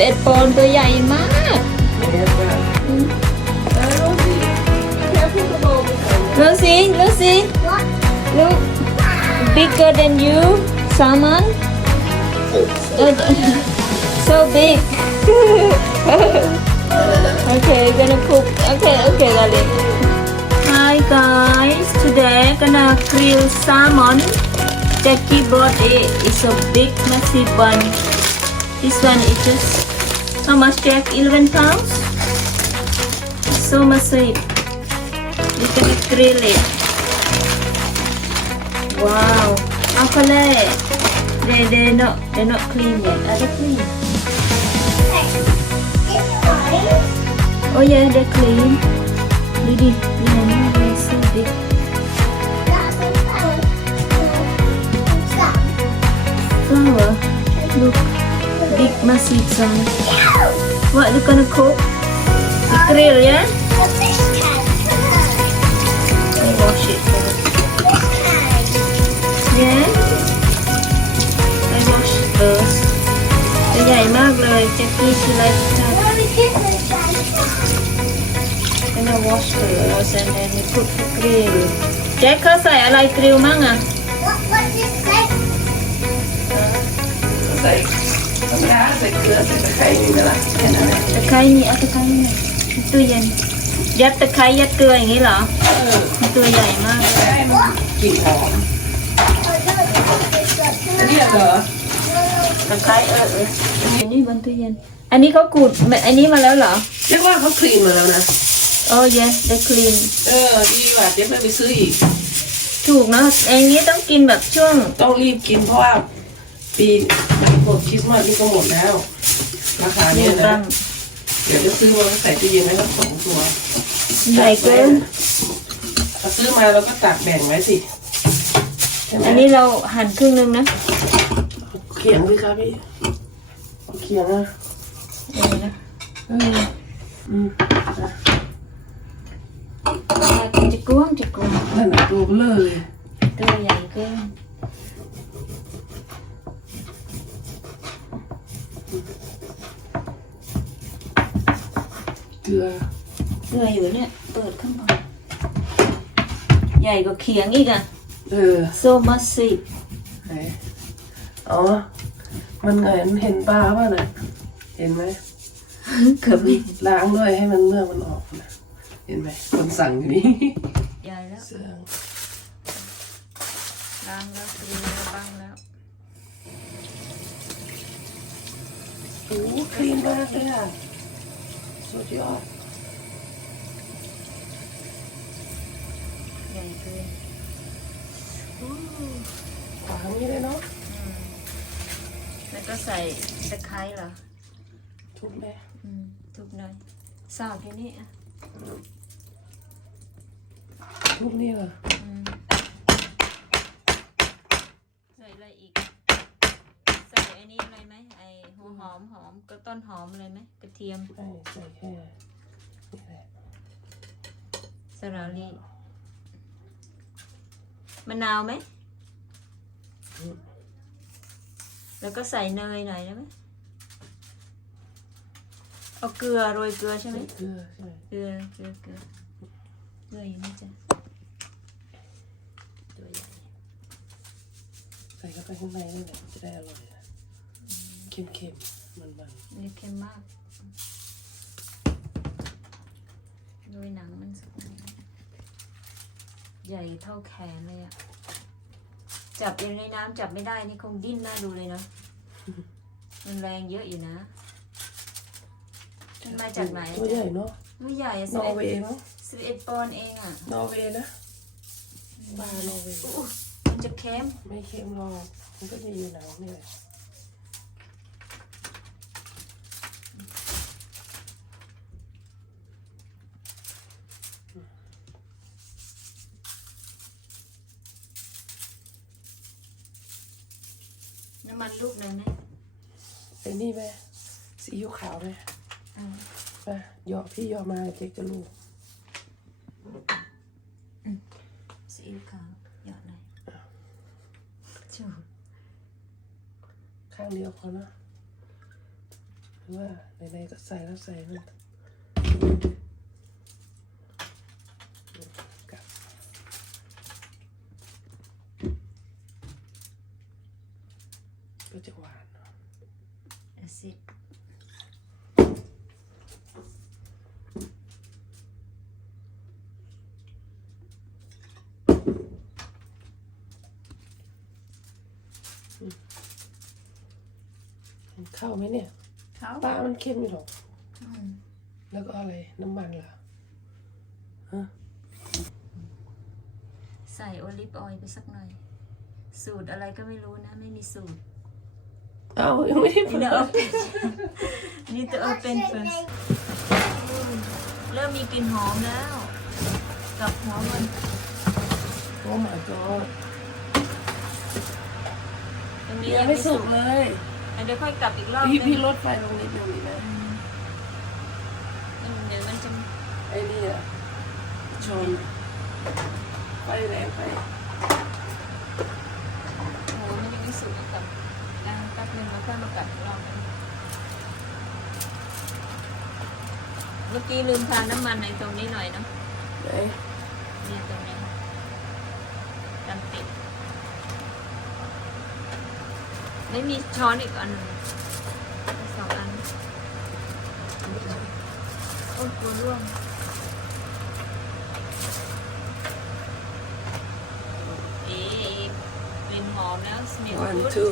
11 ปอนด์ตัวใหญ่มาก Lucy Lucy look bigger than you salmon Uh, so big okay gonna cook okay okay darling hi guys today gonna grill salmon Jackie bought it it's a big massive one this one is just how much Jack 11 pounds it's so massive we're gonna grill it wow chocolate they they not they not clean yet are they clean oh yeah they're clean ดูดิใหญ่มากเลย so big flower look big massive size what you gonna cook the grill yeah I wash it first yeah I wash first ตัวใหญ่มากเลยแจ็คกี้ชิไลท์ค่ะ and I wash first and then you put the grill แจ็คเขาใส่อะไรกริลมั่งอ่ะ ใส่ธรรม ดาใส่เกลือใส่ตะไคร้นี่นะล่ะแค่นั้นแหละตะไคร้นี่เอาตะไคร้นี่ตู้เย็น ยัดตะไคร้ยัดเกลืออย่างนี้เหรอเออมันตัวใหญ่มาก ได้มันกลิ่นหอมอันนี้เหรอตะไคร้เออเอออันนี้บนตู้เย็น อันนี้เขาขูดอันนี้มาแล้วเหรอ เรียกว่าเขาคลีนมาแล้วนะ โอ้ yes they clean เออ ดีว่ะเจ๊ไม่ไปซื้ออีก ถูกเนอะไอ้นี้ต้องกินแบบช่วง ต้องรีบกินเพราะว่าปี หมดคริสต์มาสนี่ก็หมดแล้วราคาเรีเนี้ยยงตั้นะงเดี๋ยวจะซื้อมาใส่ตู้เย็นไว้สักสองตัวใหญ่เกินเอาซื้อมาแล้วก็ตักแบ่งไว้สิใช่ไหมอันนี้เราหั่นครึ่งนึงนะเขียงสิครับพี่เอาเขียงอะเออนะเอออืมอะจะกว้างจะกว้างนั่นน่ะตัวเบลอเลย ตัวใหญ่เกิน เกลือ เกลืออยู่เนี่ย เปิดข้างบนใหญ่กว่าเขียงอีกอะเออ so massive ไหนอ๋อ มันไงมันเห็นปลาป่ะน่ะ เห็นไหม เกือบไม่ล้างด้วยให้มันเมื่อกมันออกนะ เห็นไหม คนสั่งอยู่นี่ ใหญ่แล้ว เสื่องล้างแล้วคลีนแล้วบ้างแล้วโอ้คลีนมากเลยอะสุดยอด ใหญ่เกินขวางนี้เลยเนาะแล้วก็ใส่ตะไคร้เหรอ ทุกแม่อืมทุกหน่อยสาวแค่นี้อะทุกนี่เหรออืมใส่อะไรอีก ใส่ไอ้นี่อะไรไหมไอ้หัวหอมหอมก็ต้นหอมเลยไหมกระเทียมใช่ใส่แค่นี่แหละสาลี มะนาวไหม แล้วก็ใส่เนยหน่อยได้ไหมเอาเกลือโรยเกลือใช่ไหมใส่เกลือใช่ไหมเกลือเกลือเกลือเกลืออยู่นี่จ้ะตัวใหญ่ใส่เข้าไปข้างในนี่แหละจะได้อร่อยนะเค็มๆมันนี่เค็มมากโดยหนังมันสุก ใหญ่เท่าแขนเลยอะจับอยู่ในน้ำจับไม่ได้นี่คงดิ้นน่าดูเลยเนาะมันแรงเยอะอยู่นะมันมาๆจากไหนตัวใหญ่เนาะไม่ใหญ่นสิอบร์เวเอ็ดย์มั้งสิบเอ็ดปอนด์เองอะนอร์เวย์นะปลานอร์เวย์อู้มันจะเค็มไม่เค็มหรอกมันก็จะอยู่หนาวนี่แหละ น้ำมันลูกหนึ่งนะไอ้นี่ไหมซีอิ๊วขาวไหมอ่าไปหยอกพี่หยอกมาเจ๊กจะลูกซีอิ๊วขาวหยอดหน่อยชูข้างเดียวพอนะว่าไหนๆก็ใส่แล้วใส่มันกับก็จะหวานเนาะ สิ เห็นข้าวไหมเนี่ยเขาปลามันเค็มอยู่หรอกแล้วก็อะไรน้ำมันล่ะฮะใส่โอลิฟออยล์ไปสักหน่อย สูตรอะไรก็ไม่รู้นะ ไม่มีสูตร เอายังไม่ได้เปิด No open need to open first เริ่มมีกลิ่นหอมแล้ว กับหัวมัน โอ้ my god ตรงนี้ยัยังงไม่ไม่สุสุกกเลย เดี๋ยวค่อยกลับอีกรอบพี่นึพี่งลดไฟลงนิดนึงดีไหมเดี๋ยวมันจะไอ้นี่อะชนไฟแรงไปหัวมันยังไม่สุกกับย่างแป๊บนึงแล้วค่อยมากลับอีกรอบนึงเมื่อกี้ลืมทานน้ำมันในตรงนี้หน่อยเนาะไหนเนี่ยตรงนี้กันติด ไม่มีช้อนอีกอันหนึ่งสองอันโอ้ยกลัวร่วงเอ๊ะกลิ่นหอมแล้ว smell วัน good ทู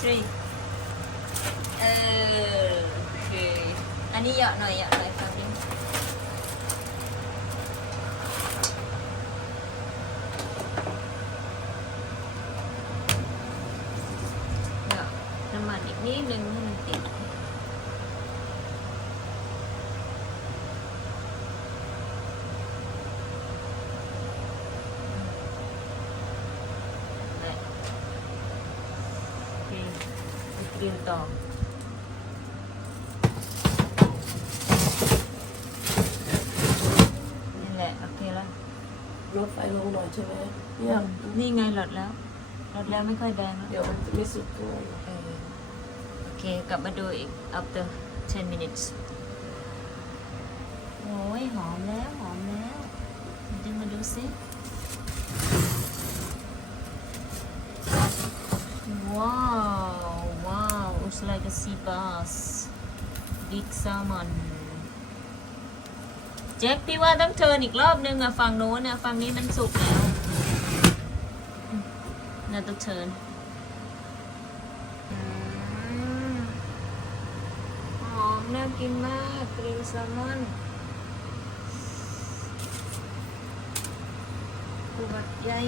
three เออโอเคอันนี้เหยาะหน่อยเหยาะหน่อยฟังดิเหยาะน้ำมันอีกนิดนึงให้มันติด และโอเคไปเตรียมต่อ นี่แหละ โอเคแล้ว ลดไฟลงหน่อยใช่ไหมเนี่ยนี่ไงหลอดแล้วหลอดแล้วไม่ค่อยแดงแล้วเดี๋ยวมันจะไม่สุกด้วยเออโอเค กลับมาดูอีก after 10 minutes โอ้ยหอมแล้วหอมแล้วดึงมาดูสิว้าวว้าว it's like a sea bass big salmon แจ็คพี่ว่าต้องเทิร์นอีกรอบนึงอะฝั่งโน้นอะฝั่งนี้มันสุกแล้วน่าต้องเทิร์นอืมหอมน่ากินมากกรีนแซลมอนปูบัดใหญ่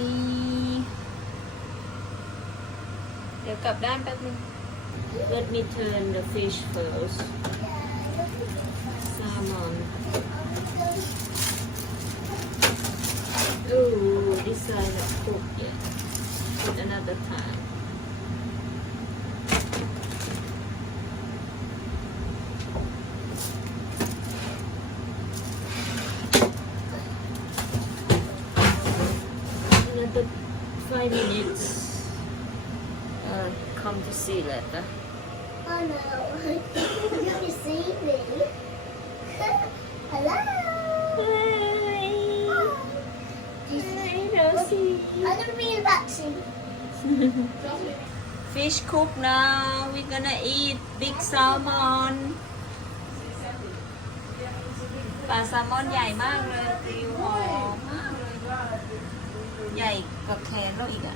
เดี๋ยวกลับด้านแป๊บนึง Let me turn the fish first salmon inside cook it with another time. Another five minutes. Uh, come to see later. Oh no, you're deceiving. Hello. Hello. Hi, Rosie. I'm gonna be a vaccine. Fish cook now. We're gonna eat big salmon. ปลาแซลมอนใหญ่มากเลยติวหอมมากเลยใหญ่กว่าแขนเราอีกอะ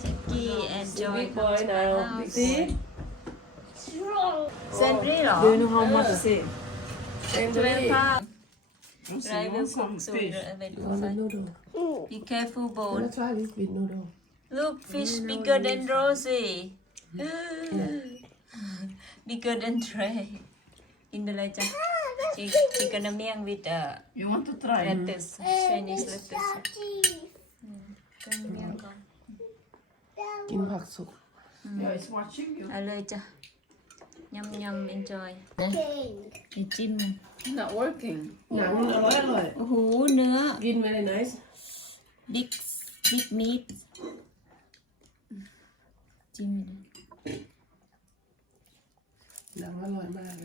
แจ็กกี้ enjoy big boy now big see Strong. เซนบรีเหรอ Do you know how much is it? เป็นเทตัวเวนี้ลภาพ Rosie ไร เวล wants คุก some สูตร fish. เวลลองไซดูดู Be careful I'm bone gonna try this with noodle Look fish bigger than Rosie bigger than Trey กินไปเลยจ้ะ she she gonna เมี่ยง with uh, You want to try? lettuce Chinese lettuce Daddy. ก็เมี่ยงก่อนกินผักสุก Yeah, it's watching you. เอาเลยจ้ะ ยำยำ enjoy King. ไอจิ้ม Not working. หนังมันอร่อยอร่อยโอ้โหเนื้อกิน very nice big big meat จิ้มเลยหนังอร่อยมากเ